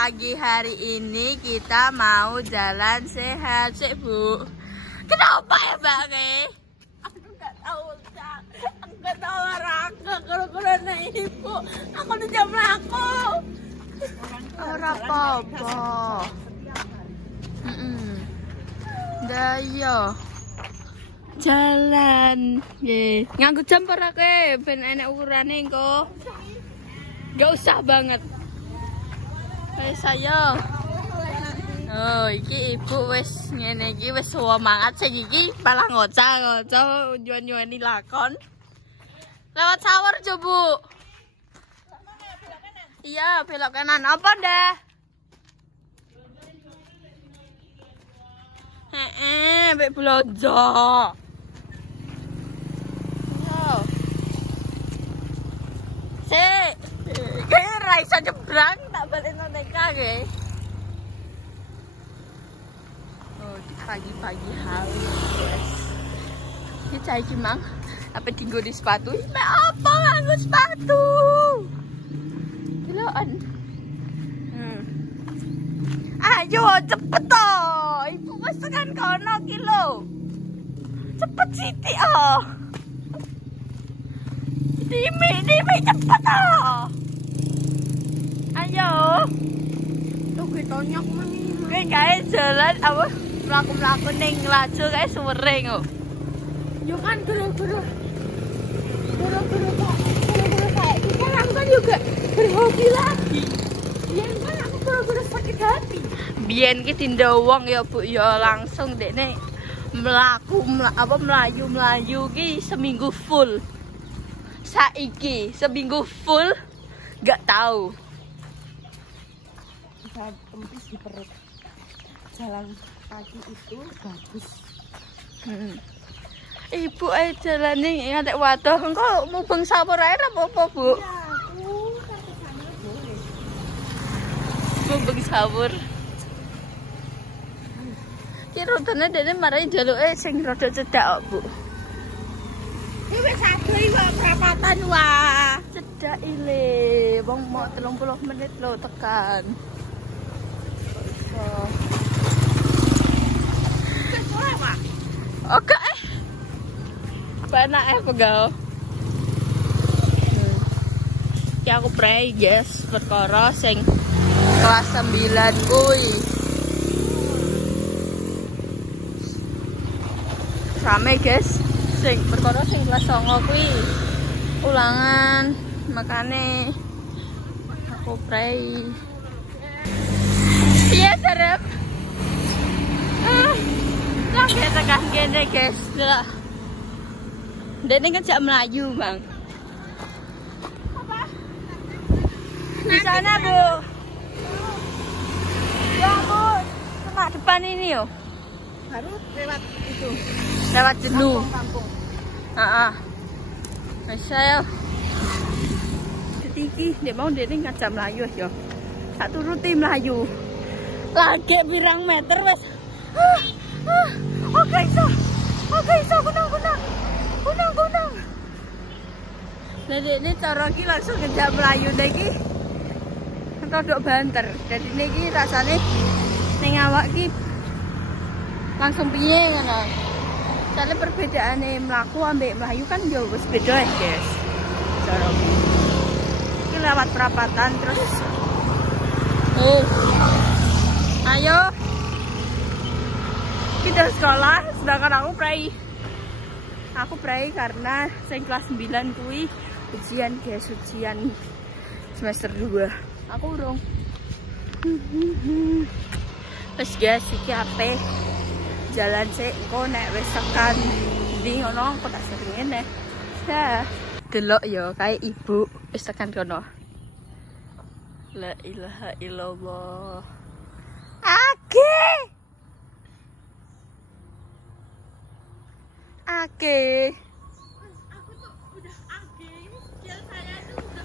pagi hari ini kita mau jalan sehat sih Bu. Kenapa ya Mbak Ke? Aku nggak tahu Cak. Aku nggak tahu olahraga gara-gara ibu. Aku udah jam aku. Ora apa-apa. Dayo. Jalan. Nggih. Nganggo jam ora Ke? Ben enek ukurane engko. Gak usah banget. Saya. Oh, iki ibu wis ngene iki wis semangat sing iki malah ngocah nyuwani lakon. Lewat sawur Jo, Bu. Iya, belok kanan. Apa ndah? Mbek blonjo. Yo. Sik. Kayak Raisa nyebrang tak balik noneka ya. Oh, di pagi-pagi hari guys. Ini cai gimang apa tinggal di sepatu? Ini apa nganggo sepatu? Kiloan. Ayo cepet toh. Ibu wis tekan kono kilo. Cepet sithik oh. Dimi cepet toh. Ayo. Tunggu tonyok mami. Kayak jalan apa? Melaku-melaku ning laju kayak suwering kok. Yo kan guru-guru kayak kita kan juga berhobi lagi. Biyen kan aku guru-guru sakit hati. Biyen ki tindak wong ya Bu ya langsung dekne melayu ki seminggu full. Saiki seminggu full gak tahu. Bisa tempis di perut. Jalan pagi itu bagus. Ibu ae jalane ngantek wadoh engko mubeng sawur ae apa-apa, Bu? Iya, aku sampai sana boleh. Mubeng sawur. Ki rodone dene marai jaluke sing rada cedak kok, Bu. Iki wis ado iki perapatan wah. Cedak ile. Wong mau 30 menit lho tekan. Oke. Panak pegawai. Ki aku pray guys perkara sing kelas 9 kuwi. Rame guys. Sing perkara sing kelas 9 kuwi. Ulangan makane aku pray. Iya terap. Lagi tekan gini guys. Dene ngejak Melayu bang. Apa? Di sana Bu. Ya Bu, semak depan ini yo. Baru lewat itu. Lewat jenuh. Kampung. Bisa ya. Ketiki, dia mau dene ngejak Melayu yo. Tak turuti Melayu. Lagi pirang meter wes. Oke so, gunung. Jadi ini cara ki langsung ngejak Melayu lagi. Rodok banter. Jadi niki rasane ning awak ki langsung piye ngono. Soale perbedaane mlaku ambek Melayu kan yo wis beda ya, guys. Cara iki lewat perapatan terus. Ayo. Kita sekolah, sedangkan aku pray karena saya kelas 9 kuwi ujian guys, ujian semester 2. Aku urung. Wes guys, iki ape jalan sik engko nek wis tekan ndi ngono kok tak sering ngene. Ya, delok ya kae ibu wis tekan kono. La ilaha illallah. Ake. Aku tuh udah age. Skill saya tuh udah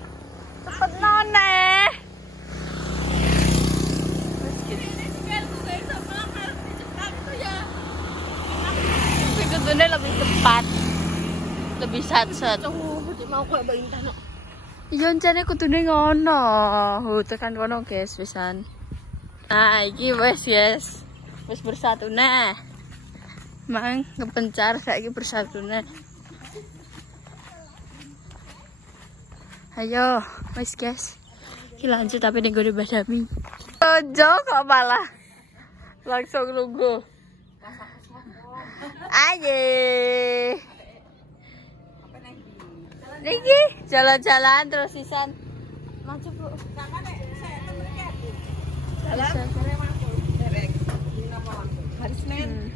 cepet none. Ini skillku guys sama harus cepat tuh ya. Pikirnya lebih cepat. Lebih sat-sat. Mau kok mbak Intan. Iya, jane kudune ngono. Tekan kono guys pisan. Nah, iki wes guys. Wes bersatu nah. Mang kepencar saiki bersatu nah. Ayo, wes guys. Iki lanjut tapi ning gone badami. Ojo kok malah langsung nunggu. Ayo. Niki jalan-jalan terus sisan. Maju, Bu. Jalan. Hari Senin.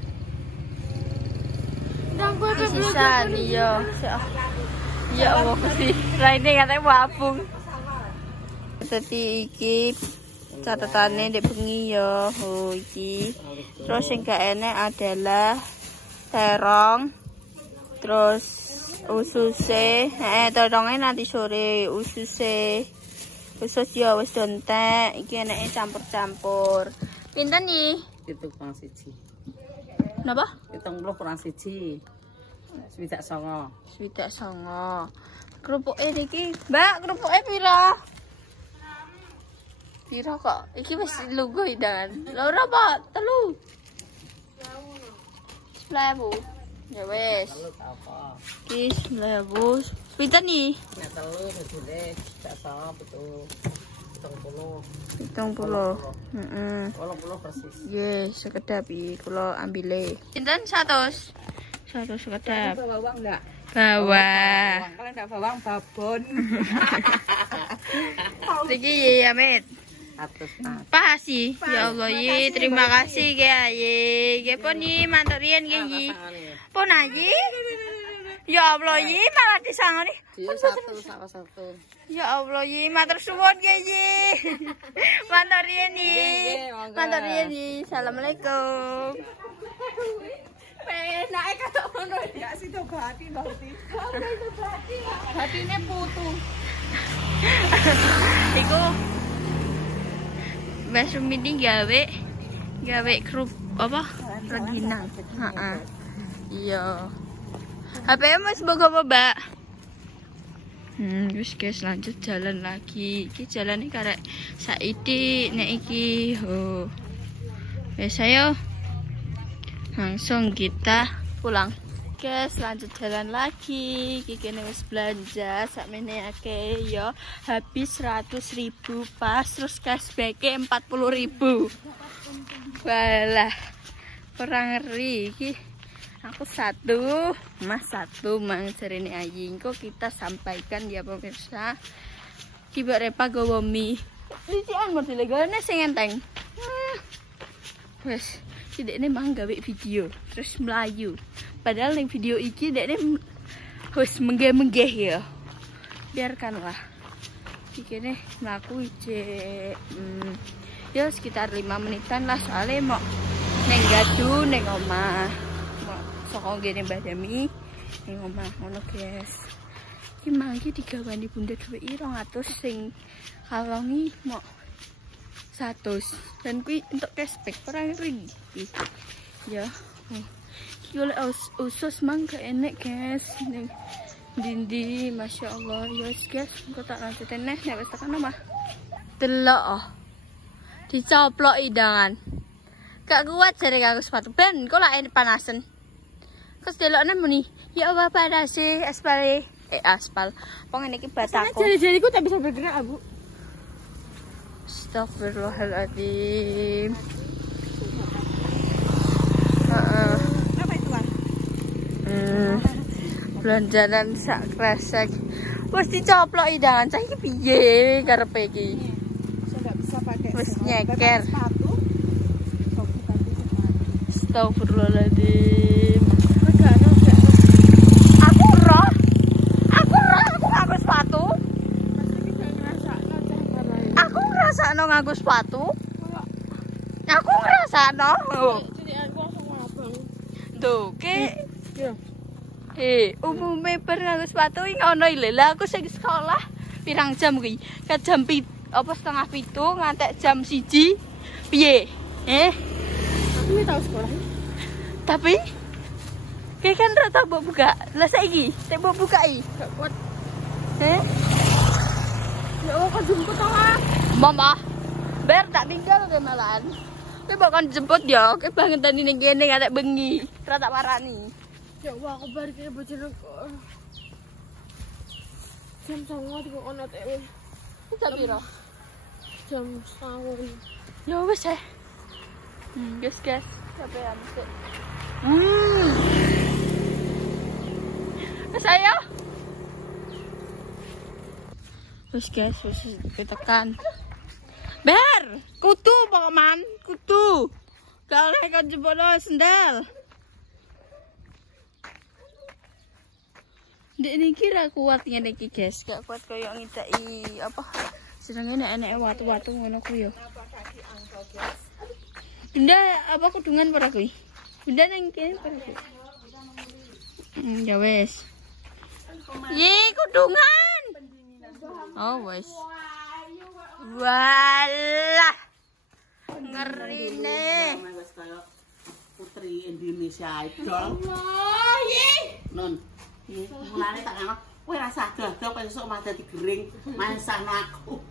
Sisan iya. Ya Allah Gusti. Raine katanya wabung. Dadi iki catatane ndek bengi ya. Oh iki. Terus sing gak enek adalah terong. Terus ususe, terongnya nanti sore ususe. Usus ya wis dontek, iki enake campur-campur. Pinten nih? 7 kurang 1. Napa? 70 kurang 1. 29. 29. Kerupuke niki, Mbak, kerupuke pira? Pira kok? Iki wis lungguh hidangan. Lho ora, Pak? 3. 10.000. Ya wes. Iki 9.000. Pinten nih? Nek telu bojone gak sapa betul. 70. 70. 80 persis. Yes, sekedap iki kula ambile. Pinten 100? 100 sekedap. Bawang enggak? Bawang. Kalau enggak bawang babon. Iki ya, Met. 100. Pas sih. Ya Allah, Yi, terima kasih ya, Yi. Nggih pun Yi, matur riyen nggih, Yi. Pun Yi. Ya Allah, Yi, malah disangoni. Iya, 1 sama 1. Ya Allah, Yi, matur suwun nggih, Yi. Matur riyen, Yi. Matur riyen, Yi. Assalamualaikum. Penake kata ngono ya sido bati, Mbak Uti. Batine putu. Iku Mbak Sumini gawe grup apa? Reginang. Heeh. Iya. HP Mas bogo apa, Mbak? Wis guys, lanjut jalan lagi. Iki jalane karek saiki nek iki. Oh. Wes ayo. Langsung kita pulang. Guys, lanjut jalan lagi. Kikene wis belanja sakmene akeh ya. Habis 100.000 pas terus cashback-e 40.000. Walah. Kurang ngeri iki. Aku 1, Mas 1 mang jarene Ayi. Kok kita sampaikan ya pemirsa. Kiba repa gowo mie. Ricikan modele gone sing enteng. Wes, dekne mang gawe video terus melayu. Padahal yang video iki dekne wis menggeh-menggeh ya. Biarkanlah. Iki mlaku ije ya sekitar 5 menitan lah soalnya mau neng gadu neng omah. Mau saka ngene Mbah Dami neng omah ngono guys. Iki mangki digawani bunda dhuwit 200 sing kalongi mau 100 dan kui untuk cashback orang ring ya. Iki oleh usus mang gak enek guys. Dindi Masya Allah ya guys. Engko tak lanjutin nek wis tekan omah. Delok oh. Dicoplok idangan. Gak kuat jare kanggo sepatu ben kok lak panasen. Terus delokne muni, ya Allah panase aspal aspal. Wong ngene iki batako. Jari-jariku tak bisa bergerak, Bu. Astagfirullahaladzim. Apa itu, Bang? Belanjanan sak kresek. Wis dicoplok idangan cah iki piye karepe iki? Saya enggak bisa pakai. Wis nyeker. Sepatu. Astagfirullahaladzim. Aku nganggo sepatu. Aku ngrasakno nganggo sepatu. Aku ngrasakno. Jadi aku langsung abang. Tuh, ke. Umume bar nganggo sepatu iki ngono lho. Lah aku sing sekolah pirang jam kuwi? Ke jam apa setengah 7 ngantek jam 1. Piye? Aku tahu sekolah. Tapi kayak kan rata mbok buka. Lah saiki, tak mbok buka iki. Gak kuat. Ya Allah, kok jemput to, ah. Mama. Ber tak tinggal ke malahan. Kowe bakal jemput ya, kowe banget tadi ning kene katek bengi. Ora tak parani. Ya Allah, aku balik ke bojoku. Jam 09.00 kok ono tewe. Jam piro? Jam 09.00. Ya wis eh. Guys, sampean sik. Saya. Terus guys, ditekan. Ber, kutu pokoknya, kutu. Gak oleh kan jempol sendal. Dek ini kira kuatnya niki guys, gak kuat kayak ngidai apa? Sedang enak watu-watu ngono ku yo. Bunda apa kudungan para kuwi? Bunda nang kene para kuwi. Ya wes. Ye kudungan. Oh wes. Walah. Ngeri nih. Putri Indonesia Idol. Non. Mulane tak ana kowe rasa dadak kok esuk mah dadi gering mansano aku.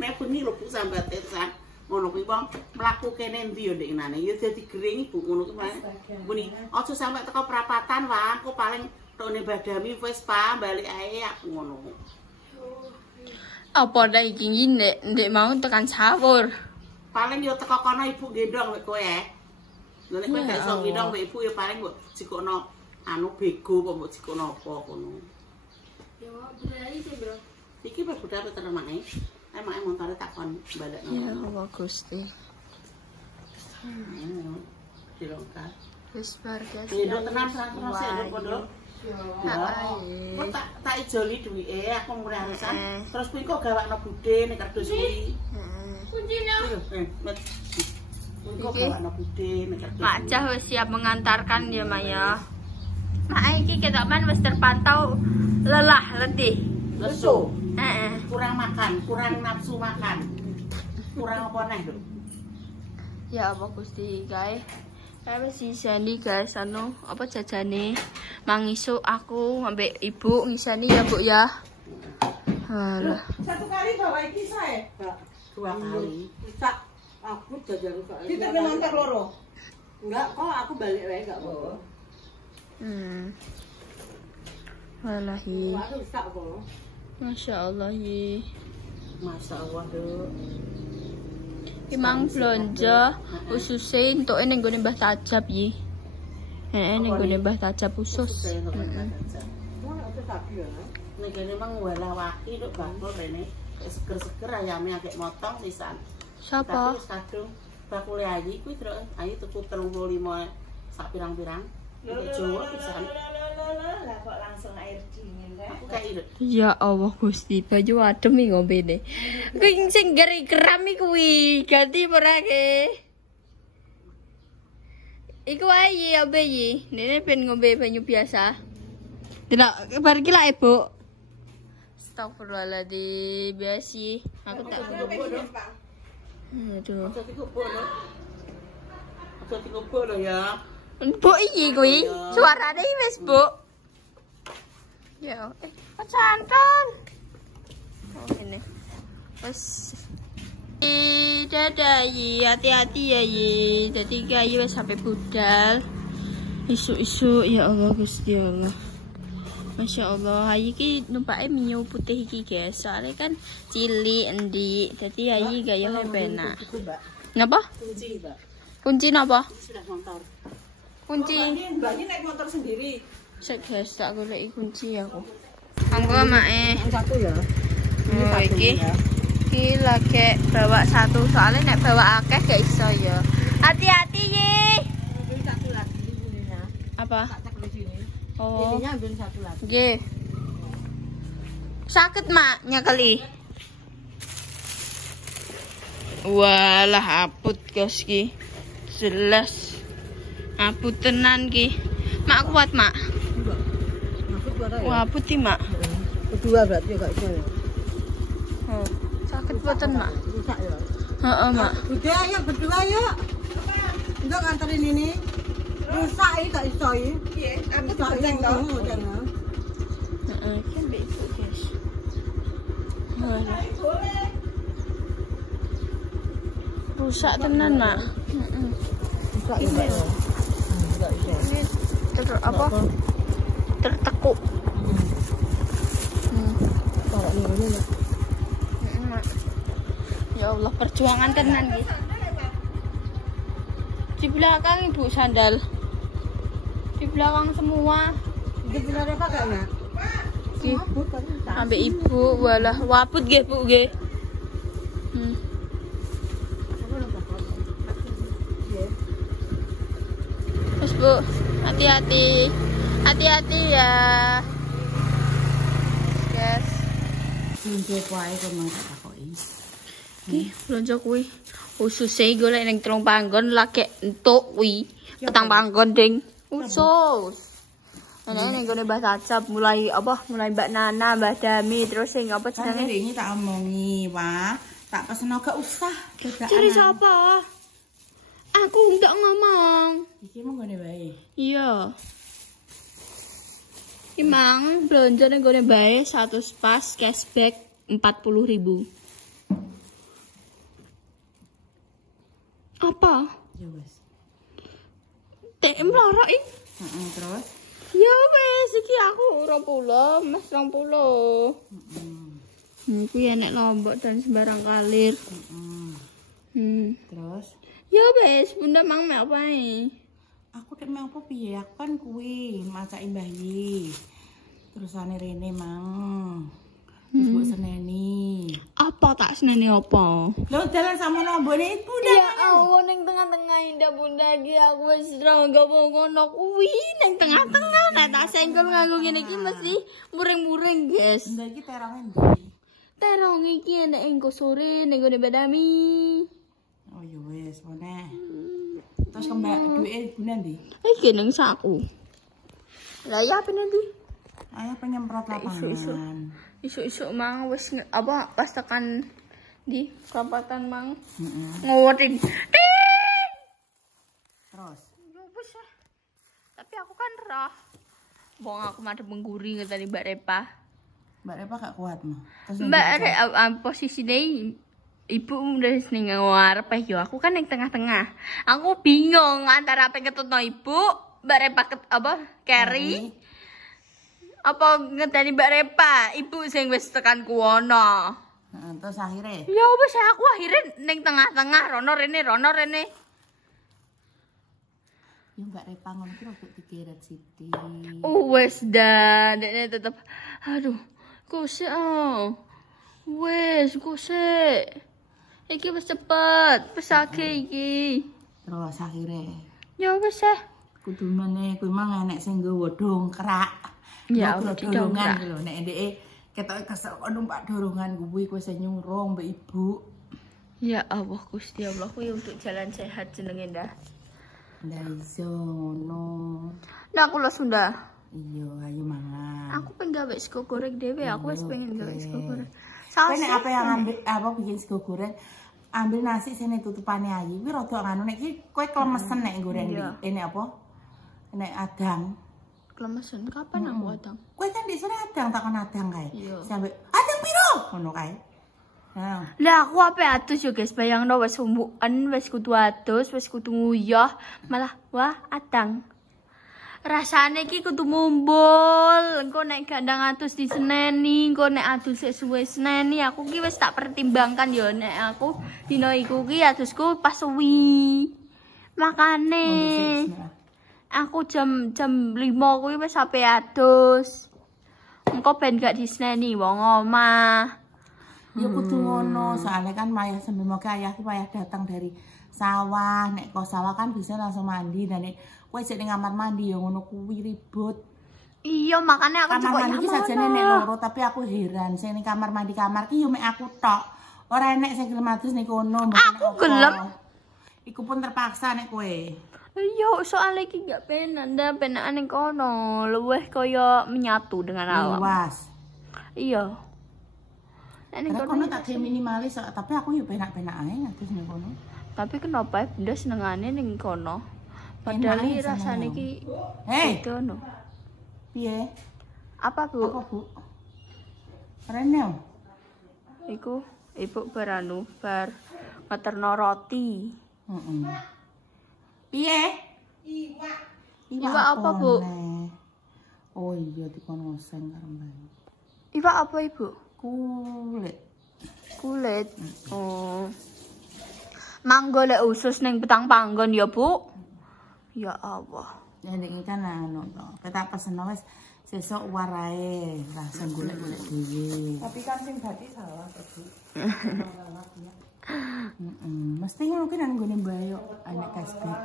Nek bengi lho Bu sambate san. Ngono kuwi wong mlaku kene endi yo ndek nane ya dadi gering Ibu ngono kuwi. Buni, aja sampe teko prapatan wae, aku paling tone badami wis pa balik ae aku ngono. Apa dah iki ndek mau tekan sahur. Paling yo teko kono Ibu gendong mek kowe Lha nek kowe gak iso gendong mek Ibu ya paling kok jikono anu bego apa mbok jikono apa kono. Ya, budaya sih, Bro. Iki wis budaya tenan mae. Emake montore takon balekno. Ya Allah Gusti. Dilongkar. Wis bar guys. Nduk tenan terus nduk pondok. Yo. Tak ijoli duwike aku murah arisan. Terus kuwi kok gawakno budhe nek kardus kuwi. Kuncinya. Kuwi kok gawakno budhe nek kardus. Mak Cah wis siap mengantarkan ya Maya. Mak iki ketokan wis terpantau lelah, letih. Lesu. Heeh. Kurang makan, kurang nafsu makan. Kurang apa neh, Lho? Ya apa Gusti, guys. Kayak wis sisani guys anu apa jajane. Mangisuk aku ambek ibu ngisani ya, Bu ya. Halah. Satu kali bawa iki sae. Dua kali. Sak aku jajan kok. Kita nonton loro. Enggak kok aku balik wae enggak apa-apa. Wallahi. Aku sak kok. Masya Allah ye. Masya Allah, Duk. Imang blonjo ususe entuk ning gone Mbah Tajab ye. Ning gone Mbah Tajab usus. Mau aku sapi ya. Nek kene mang walah waki Duk bakul rene. Seger-seger ayame akeh motong pisan. Siapa? Tapi wis kadung bakule ayi kuwi terus ayi tuku 35 sak pirang-pirang. Nek Jawa pisan. Lah kok langsung air dingin kan? Aku kayak Duk. Ya Allah Gusti, baju adem iki ngombene. Kuwi sing gari keram kuwi, ganti ora ke. Iku wae abe iki, dene ben ngombe banyu biasa. Tidak, bar iki lak Ibu. Astagfirullahaladzim, biasi. Aku tak Aduh. aduh. Aja dikubur lho. Aja dikubur lho ya. Mbok iki kuwi, suarane wis, Bu. Ya, santan. Oh, ini. Wes. Dadah, Yi. Hati-hati ya, Yi. Dadi iki wis sampai budal. Isu-isu ya Allah Gusti Allah. Masya Allah, Ayi ki numpake minyu putih iki guys. Soalnya kan cilik endi. Dadi Ayi gaya penak. Napa? Kunci, Mbak. Kunci napa? Sudah motor. Kunci. Mbaknya naik motor sendiri. Sik guys, tak goleki kunci aku. Monggo mae. Yang satu ya. Oh, iki lagi bawa satu, soalnya nek bawa akeh gak iso ya. Hati-hati Yi. Ambil satu lagi ininya. Apa? Tak cek di sini. Oh. Ininya ambil satu lagi. Nggih. Sakit mak nyakeli. Walah aput guys ki. Jelas. Aput tenan ki. Mak kuat mak. Masuk gua ya. Wah aput iki mak. Kedua berarti enggak iso ya. Oh, sakit boten mak. Rusak ya. Heeh mak. Udah ayo berdua yuk. Untuk nganterin ini. Rusak ini gak iso ini. Iya, aku digoceng toh. Heeh, kan begitu guys. Walah. rusak tenan, Mak. Rusak ya, Mbak. Enggak bisa. Ini apa? Tertekuk. Taruh ini, Mbak. Mak. Ya Allah, perjuangan tenan iki. Di belakang Ibu sandal. Di belakang semua. Ini benernya pakai enggak? Ambek Ibu, walah waput nggih, Bu nggih. Terus Bu, hati-hati. Hati-hati ya. Guys. Pinjau kuai kemang takoki. Iki blonjo kuwi. Ususe golek ning telung panggon lagi entuk kuwi. Petang panggon ding. Usus. Ana ning gone Mbah Cacap mulai apa? Mulai Mbak Nana, Mbah Dami terus sing apa Kan jenenge? ini tak omongi, Wah. Tak peseno gak usah. Cari siapa? Aku enggak ngomong. Iki mung ngene wae. Iya. Imang belanja ning gone bae 100 pas cashback 40.000. Apa? Ya wis. TM loro iki. Heeh, terus. Ya wis iki aku 20, Mas 20. Kuwi enek Lombok dan sembarang kalir. Terus Ya wis, Bunda mang mek apa ae. aku nek mau apa piye? Aku kan kuwi macaki Mbah Yi. Terusane rene mang. Terus mbok seneni. Apa tak seneni apa? Lho dalan samono mbone iku dah. Ya Allah ning tengah-tengah indah Bunda iki aku wis ora ngono kuwi ning tengah-tengah nek tak senggol nganggo ngene iki mesti muring-muring, guys. Ndak iki terange ndi? Terong iki enek ing sore ning gone Badami. Oh ya wis, meneh. Terus kembak duwe guna ndi? Iki ning saku. Lah ya apa nanti? Ayo penyemprot lapangan. Isuk-isuk mang wis apa pas tekan di perapatan mang. Heeh. Ngowotin. Terus Ya wis ah. Tapi aku kan roh. Wong aku madhep mengguri ngetani Mbak Repa. Mbak Repa gak kuat mah. Mbak posisine ibu udah ning ngarep yo aku kan ning tengah-tengah. Aku bingung antara apa ketutno ibu, Mbak Repa apa carry. Apa ngenteni Mbak Repa, ibu sing wis tekan kuwono. Heeh, terus akhirnya Ya wis aku akhirnya ning tengah-tengah rono rene. ya Mbak Repa ngono ki rada dikeret sithik. Wis dah, dekne tetep aduh, kusik oh. Wis kusik. Iki wis cepet, pesake iki. Terus akhirnya Ya wis ah. kudunane kuwi mang enek sing nggawa dongkrak. Ya, Nggawa di dorongan dongkrak. lho nek ndeke ketok kesel kok numpak dorongan kuwi kowe sing nyurung mbek ibu. Ya Allah Gusti Allah kuwi untuk jalan sehat jenenge dah. Ndak iso ngono. Nah aku lo Sunda. Iya, ayo mangan. Aku pengen gawe sego goreng dhewe, aku wis pengen gawe sego goreng. Kowe nek apa yang ambil apa bikin sego goreng, ambil nasi sini tutupane ayu. Kuwi rada ngono nek iki kowe klemesen nek goreng iki. Ini apa? Nek adang. Kelemesan kapan aku adang? Kowe kan di sore adang takon adang kae. Iya. Sampai adang piro? Ngono kae. Nah, Lah aku ape atus yo guys, bayangno wis umbukan, wis kudu adus, wis kudu nguyah, malah wah adang. Rasane iki kudu mumbul, engko nek gandang atus diseneni, engko nek adus sik suwe seneni, aku ki wis tak pertimbangkan yo nek aku dina iku ki adusku pas suwi. Makane aku jam 5 kuwi wis ape adus. Engko ben gak diseneni wong omah. ya kudu ngono, soalnya kan Maya semoga ayahku payah datang dari sawah, nek kok sawah kan bisa langsung mandi, dan nek kowe jek ning kamar mandi ya ngono kuwi ribut. Iya, makanya aku Kamar juga mandi ki sajane nek loro, tapi aku heran sing ning kamar mandi kamar ki yo mek aku tok. Ora enek sing gelem adus ning kono. Aku gelem. Iku pun terpaksa nek kowe. Iya, soalnya iki gak penak, ndak penakan ning kono, luweh kaya menyatu dengan alam. Luas. Iya. Nek ning Karena kono. kono tak minimalis, tapi aku yo penak-penak ae adus ning kono. Tapi kenapa Bunda senengane ning kono? Padahal Enak ae rasane seneng. iki Hei, beda no. piye? Apa, Bu? Apa, Bu? Rene. Iku ibu baranu bar ngeterno roti. Piye? Iwak apa, Bu? Oh iya dikon ngoseng karo Mbak. Iwak apa, Ibu? Kulit. Kulit. Oh. Manggo lek usus ning petang panggon ya, Bu. Ya Allah. Ya nek kan anu to. Kita pesen wis sesuk warae, langsung golek-golek dhewe. Tapi kan sing dadi salah to, Bu. Mesti ngono ki nang nggone Mbak yo anak cashback.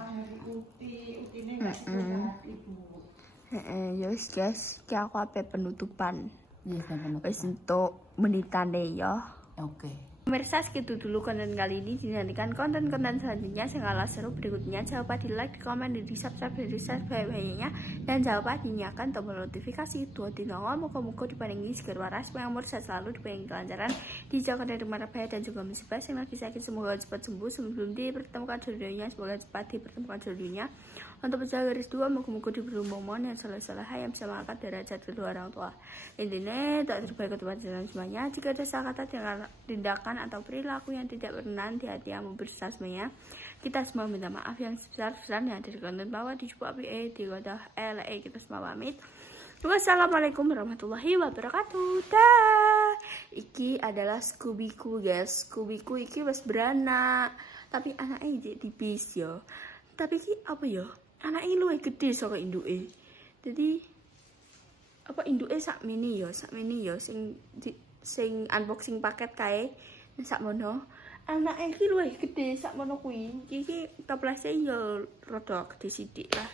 Ya wis guys, iki aku ape penutupan. Iya, penutupan. Wis untuk menitane ya. Oke. Pemirsa, segitu dulu konten kali ini. Dinantikan konten-konten selanjutnya yang kalah seru berikutnya. Jangan lupa di like, di komen, di subscribe, di banyak-banyaknya. Dan jangan lupa dinyalakan tombol notifikasi. Tuh di nongol, muka-muka diparingi segar waras. Pengumur saya selalu diparingi kelancaran. Dijauhkan dari mara bahaya dan juga musibah. Yang lagi sakit semoga cepat sembuh. Sebelum dipertemukan jodohnya, semoga cepat dipertemukan jodohnya. Untuk penjaga garis dua, muka-muka diberi momen yang salah-salah yang bisa mengangkat derajat kedua orang tua. Intinya, tak terbaik untuk jalan semuanya. Jika ada salah kata dengan tindakan atau perilaku yang tidak berkenan di hati yang membesar semuanya, kita semua minta maaf yang sebesar-besarnya. Dari konten bawah di Cupu APE di kota LA, kita semua pamit. Wassalamualaikum warahmatullahi wabarakatuh. Dah. Iki adalah Scooby-Ku guys. Scooby-Ku iki wis beranak, tapi anaknya jadi tipis yo. Tapi ki apa yo? Anaknya luwih gede saka induke. Jadi apa induke sak mini yo sing unboxing paket kae sak mono. Anake iki luwih gede sak mono kuwi. Iki toplese yo rada gede sithik lah.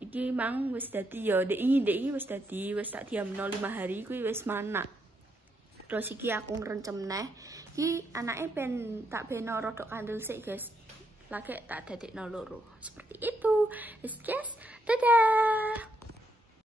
Iki mang wis dadi yo ndek iki wis tak diamno 5 hari kuwi wis manak. Terus iki aku ngrencem neh. Iki anake ben tak beno rada kandel sik guys. Lagi tak dadekno loro. Seperti itu. Guys, dadah.